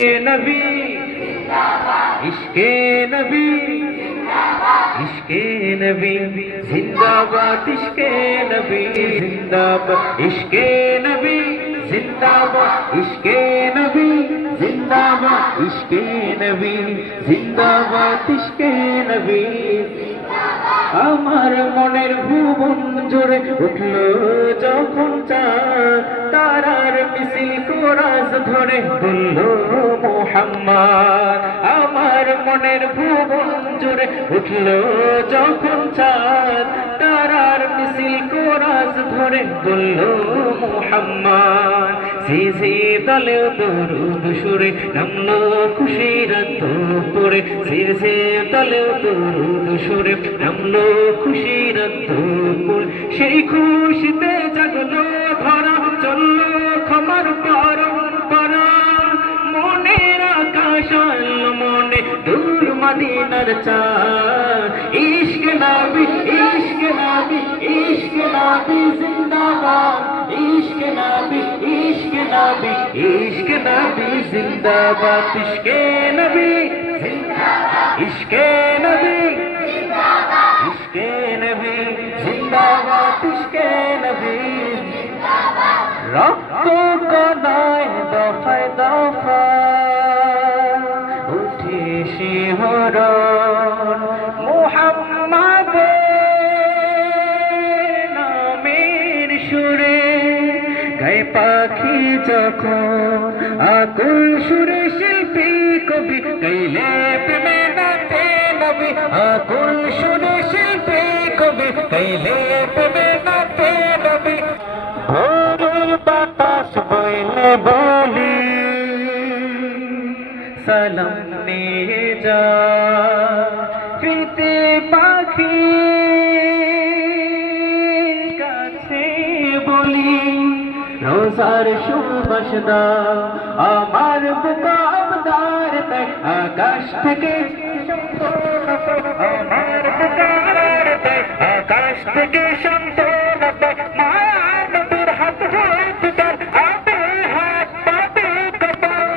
नबी इश्के नबी इश्के नबी जिंदाबाद इश्के नबी जिंदाबाद इश्के नबी जिंदाबाद इश्के नबी जिंदाबाद इश्के नबी जिंदाबाद इश्के नबी আমার মনের ভুবন জুড়ে উঠল যখন চাঁদ তারার মিছিল কোরাস ধরে বলল মুহাম্মদ আমার মনের ভুবন জুড়ে উঠল যখন চাঁদ তারার মিছিল কোরাস ধরে বলল মুহাম্মদ ঝিঝি দলেও দরুদ সুরে নামলো খুশির দুপুরে ঝিঝি দলেও দরুদ সুরে নামলো খুশির দুপুর সেই খুশিতে জাগলো ধরা চললো ক্ষমার পরম্পরা মনের আকাশ আলো মনে দূর মদিনার চাঁদ ইশক নবী ইশক নবী ইশক নবী জিন্দাবাদ इश्क नबी इश्क नबी इश्क नबी जिंदाबाद इश्के नबी इश्के नबी इश्के नबी जिंदाबाद इश्के नबी रक्त कदाय दफाय दफा उठे शिहरन मुहम्मद नामेर सुरे গায়ে পাখি যখন আকুল সুরে শিল্পী কবি গাইলে প্রেমে নাতে নবী আকুল সুরে শিল্পী কবি গাইলে প্রেমে নাতে নবী ভোরের বাতাস বইলে বলি সালাম নিয়ে যা ফিরতে পাখি কাছে বলি রোজার সুবাস দাও আমার বুকা আবদার তাই আকাশ থেকে আমার বুকা আবদার তাই আকাশ থেকে সন্তান মায়া নবীর হাত হাত তার হাতে হাত পাতে কপাল